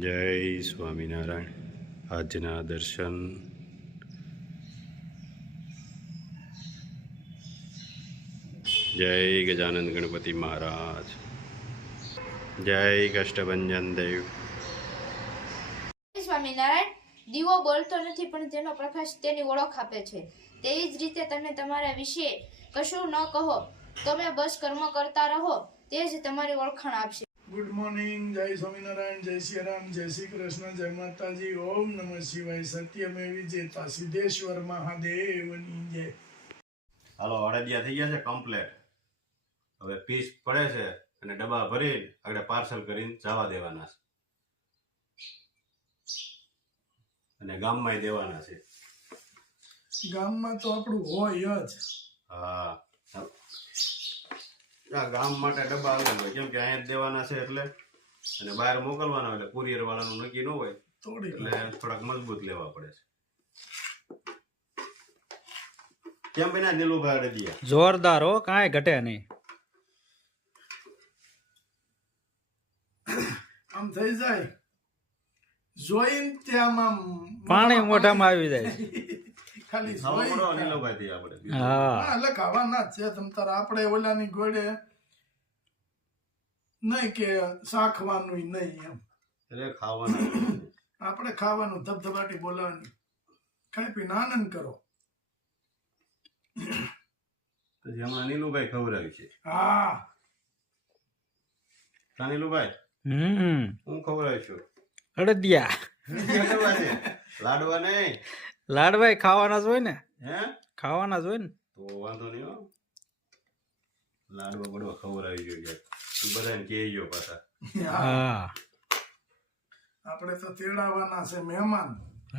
જય સ્વામિનારાયણ. આજના દર્શન જય ગજાનંદ ગણપતિ મહારાજ, જય કષ્ટભંજન દેવ. સ્વામિનારાયણ. દીવો બોલતો નથી પણ તેનો પ્રકાશ તેની ઓળખ આપે છે. તેવી જ રીતે તમે તમારા વિશે કશું ન કહો, તમે બસ કર્મ કરતા રહો, તે જ તમારી ઓળખાણ આપશે. Good morning. જય સ્વામિનારાયણ, જય શ્રી રામ, જય શ્રી કૃષ્ણ, જય માતાજી. ઓમ નમઃ શિવાય. સત્યમેવ જયતા સિદ્ધેશ્વર મહાદેવની જય. હાલો, અડદિયા થઈ ગયા છે કમ્પ્લેટ. હવે પીસ પડે છે અને ડબ્બા ભરી આગળ પાર્સલ કરીને જવા દેવાના છે અને ગામમાં દેવાના છે. ગામમાં તો આપણું હોય જ. હા, આ ગામ માટે ડબ્બા આવેલા હોય, કેમ કે અહીંયા જ દેવાના છે એટલે, અને બહાર મોકલવાના એટલે કુરિયર વાળાનું નક્કી ન હોય એટલે થોડાક મજબૂત લેવા પડે છે. કેમ બન્યા દિલુભાઈ અડદિયા? જોરદાર હો, કાંઈ ઘટે નહીં. આમ થઈ જાય જોઈને ત્યાં આમ પાણી મોઢામાં આવી જાય. ખાલી ખાવા પડો દિલુભાઈ થી આપણે. હા, એટલે ખાવાના જ છે. તમ તાર આપણે ઓલાની ગોળે નહીં કે શાખવાનું નહીં એમ, એટલે ખાવાના આપણે ખાવાનું ધબધબાટી બોલાવાની, ખાઈ પીને આનંદ કરો. પછી હમણાં નીલુભાઈ ખવડાવ્યું છે. હા, નીલુભાઈ હું ખવડાવ્યું છું અડદિયા લાડવા નહીં, લાડવાય ખાવાના જ હોય ને. હે ખાવાના જ હોય ને તો વાંધો નહીં હો. લાડવા બડવા ખવડાવી જોઈએ બધાને કહેજો પાછા. હા આપણે તો તેડાવવાના છે મહેમાન.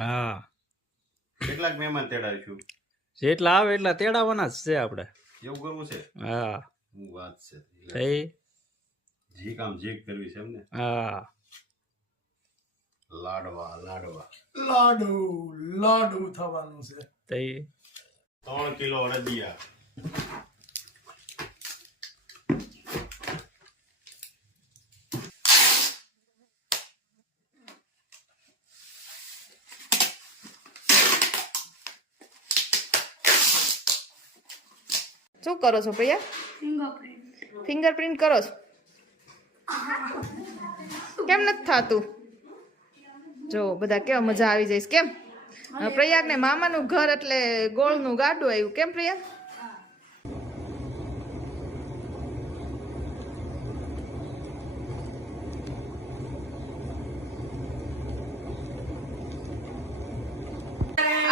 હા, કેટલાક મહેમાન તેડાવીશું? જેટલા આવે એટલા તેડાવવાના જ છે આપણે. એવું કરવું છે? હા, હું વાત છે. થઈ. જી કામ જીક કરવી છે એમને. હા, લાડવા લાડવા લાડુ લાડુ થવાનું છે. થઈ. 3 કિલો અડદિયા. શું કરો છો પ્રિયા? ફિંગરપ્રિન્ટ કરો છો? કેમ નથી થતું? જો બધા કેવા મજા આવી જઈશ. કેમ પ્રયાગ ને મામાનું ઘર એટલે ગોળનું ગાડું આવ્યું. કેમ પ્રયાગ?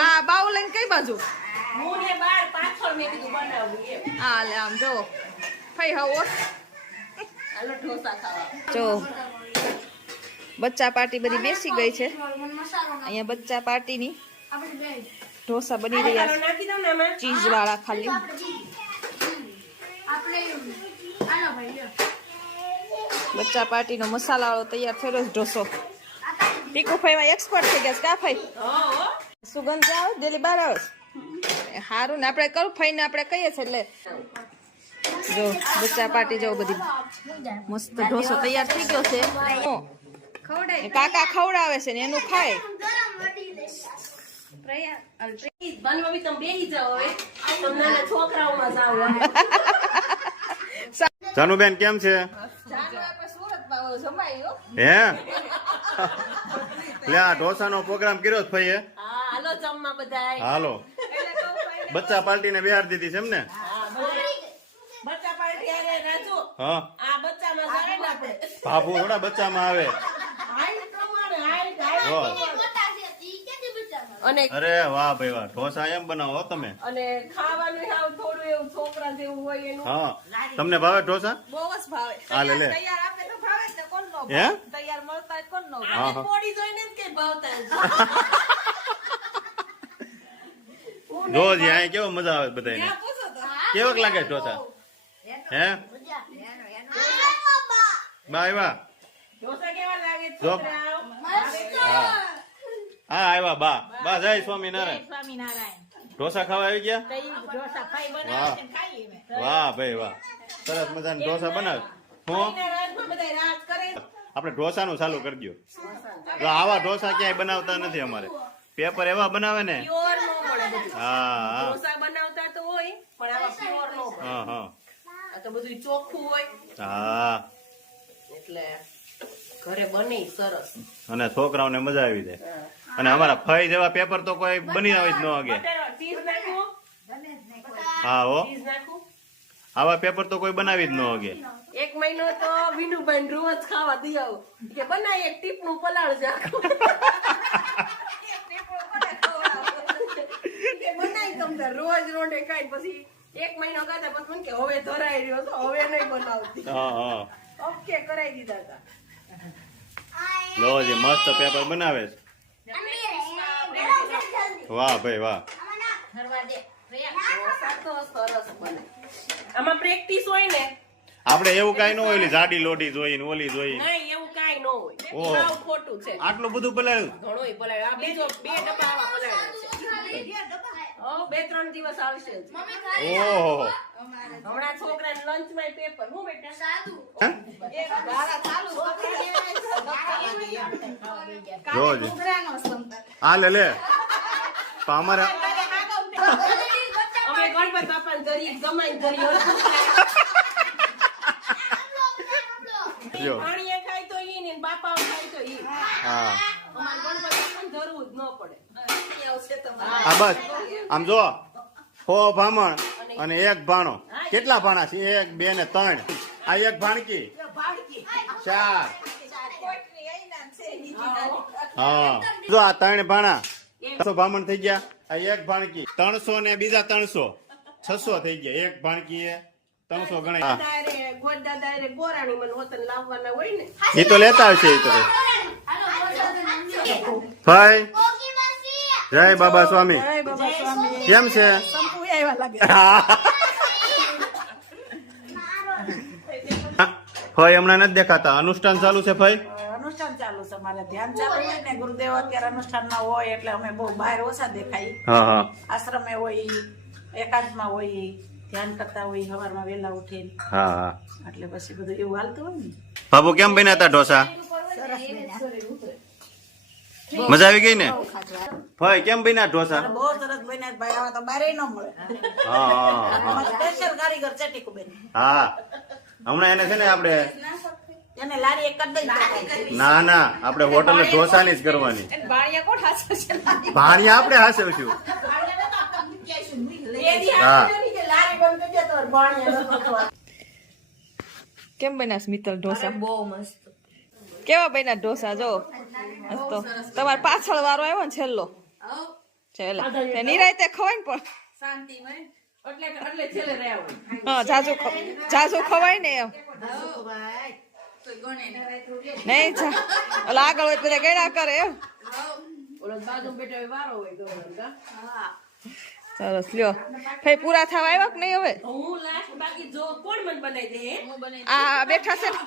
આ બાઉ લઈને કઈ બાજુ? હા લે, આમ જો ફઈ હવો જો બચ્ચા પાર્ટી બધી બેસી ગઈ છે. અહીંયા બચ્ચા પાર્ટીની ઢોસા બની રહ્યા છે, ચીઝ વાળા. ખાલી બચ્ચા પાર્ટીનો મસાલા વાળો તૈયાર થયો છે ઢોસો. ટીકુ ફઈમાં એક્સપર્ટ થઈ ગયા છે. કા ફઈ સુગંધ આવે દિલ્હી બહાર આવે છે. હારું ને આપણે કરું ફઈને આપણે કહીએ છીએ એટલે જો બચ્ચા પાર્ટી જો બધી મસ્ત ઢોસો તૈયાર થઈ ગયો છે. કાકા ખવડાવે છે ને એનું ખાય. જાનુબેન કેમ છે? હે લે, આ ઢોસાનો પ્રોગ્રામ કર્યો છે ભાઈએ. હાલો, બચ્ચા પાર્ટી ને બિહાર દીધી છે એમ ને? હા, બાપુ થોડા બચ્ચામાં આવે. અને અરે વાહ ભાઈ વાહ, ઢોસા એમ બનાવો તમે. અને ખાવાનું હાવ થોડું એવું છોકરા જેવું હોય એનું. હા, તમને ભાવે ઢોસા? બહુ જ ભાવે. હા લે લે. તૈયાર આપે તો ભાવે ને કોણ નો હે ભાવે? તૈયાર મળતા હોય કોણ નો ભાવે? હા હા, પોડી જોઈને જ કઈ ભાવતા જોજી અહીં કેવો મજા આવે બધાને. કેવાક લાગે ઢોસા? હે બા આવ્યા? ઢોસા કેવા લાગે જો. છોકરાઓ? હા હા, આવ્યા બા. બા જય સ્વામિનારાયણ. સ્વામિનારાયણ. ઢોસા ખાવા આવી ગયા? ઢોસા ખાઈ વાહ બનાવે છે ખાઈએ અમે. વાહ ભાઈ વાહ, સરસ મજાના ઢોસા બનાવે. હું રાતમાં બધા રાત કરે આપણે ઢોસાનું ચાલુ કરી દો. જો આવા ઢોસા ક્યાંય બનાવતા નથી અમારે. પેપર એવા બનાવે ને. પ્યોર નો મળે બધું. હા ઢોસા બનાવતા તો હોય પણ આવા પ્યોર નો મળે. હા હા આ તો બધું ચોખ્ખું હોય હા. એટલે ઘરે બની સરસ. અને છોકરાઓને મજા આવી જાય. અને અમારા ફઈ જેવા પેપર તો કોઈ બની આવી જ ન આગે. બટાકા ચીઝ નાખો, હા હો, ચીઝ નાખો. આવા પેપર તો કોઈ બનાવી જ ન આગે. એક મહિનો તો વિનુભાઈ રોજ ખાવા દઈ આવો કે બનાય એક ટીપનું પલાળ છે આખું. કે બનાય તમને રોજ રોટે ખાઈ પછી એક મહિનો ખાતા પછી મને કે હવે ધરાઈ રહ્યો તો હવે નહીં બનાવતી. હા હા. ઓકે કરાઈ દીધા હતા. લો જે મસ્ત પેપર બનાવે છે. વાહ ભાઈ વાહ. ઢોસા તો સરસ બને. આમાં પ્રેક્ટિસ હોય ને. આપણે એવું કઈ ન હોય ઓલી જાડી લોડી જોઈ ને ઓલી જોઈ. નહીં એવું કાઈ ન હોય. ઓહો. સાવ ખોટું છે. આટલું બધું પલાળ્યું. ઘણોય પલાળ્યો. આ બીજો 2 ડબ્બા આવા પલાળ્યા છે. 2-3 દિવસ આવશે જ. ઓહો. હમણાં છોકરાને લંચ માં પેપર હું બેટા સાદું હે? જોજે. આ લે લે. પણ અમારે અમે ગણપત બાપાને ધરી જમાઈને ધરી જો. પાણીએ ખાય તો ઈ ને બાપા ખાય તો ઈ. હા અમારે ગણપત બાપાને ધરવું જ ન પડે. આ બસ આમ જો 6 ભામણ અને 1 ભાણો. કેટલા ભાણા છે? 1 2 ને 3. આ 1 ભાણકી 4. હા જો આ 3 ભાણા 300 ભામણ થઈ ગયા. આ 1 ભાણકી 300 ને બીજા 300 600 થઈ ગયા. 1 ભાણકી એ 300 ગણાય. ગોડા ગોરાણી મને વતન લાવવાના હોય ને. એ તો લેતા આવશે. એ તો ભાઈ જય બાબા સ્વામી. કેમ છે? ભાઈ હમણાં નથી દેખાતા. અનુષ્ઠાન ચાલુ છે ભાઈ? અનુષ્ઠાન ચાલુ છે. મારે ધ્યાન ચાલુ હોય ને ગુરુદેવ અત્યારે અનુષ્ઠાનમાં હોય એટલે અમે બહુ બહાર ઓછા દેખાય. હા હા આશ્રમે હોય, એકાંતમાં હોય, ધ્યાન કરતા હોય સવારમાં વહેલા ઉઠીને. હા હા. એટલે પછી બધું એવું હાલતું હોય ને. બાબુ કેમ બન્યા હતા ઢોસા? મજા આવી ગઈ ને? ભાઈ કેમ બન્યા ઢોસા? બહુ સરસ બન્યા ભાઈ. આવા તો બારે ન મળે. હા હા સ્પેશિયલ કારીગર છે ટીકુબેન. હા. હમણાં એને છે ને આપણે એને લારી એક કરી દઈ. ના ના આપણે હોટલ ઢોસાની જ કરવાની. બાળિયા કોણ હાસે છે? ભાણિયા આપણે હાસવશું. હા. કેમ બન્યા મિત્તલ ઢોસા? બહુ મસ્ત. કેવા બન્યા ઢોસા? જો તો તમારે પાછળ વારો આવ્યો ને છેલ્લો. છેલ્લા નિરાયતે ખવાય ને પણ. શાંતિમાં એટલે છેલ્લે રહ્યા હોય. હા જાજુ ખવાય ને એમ. નહીં ઓલા આગળ હોય બધા ગણ્યા કરે એમ. ઓલો બાજુ બેઠો વારો હોય ગવર્નર. સરસ લ્યો. ભાઈ પૂરા થવા આવ્યા કે નહીં હવે? હું લાસ્ટ બાકી જો કોણ મને બનાવી દે? આ બેઠા છે ને.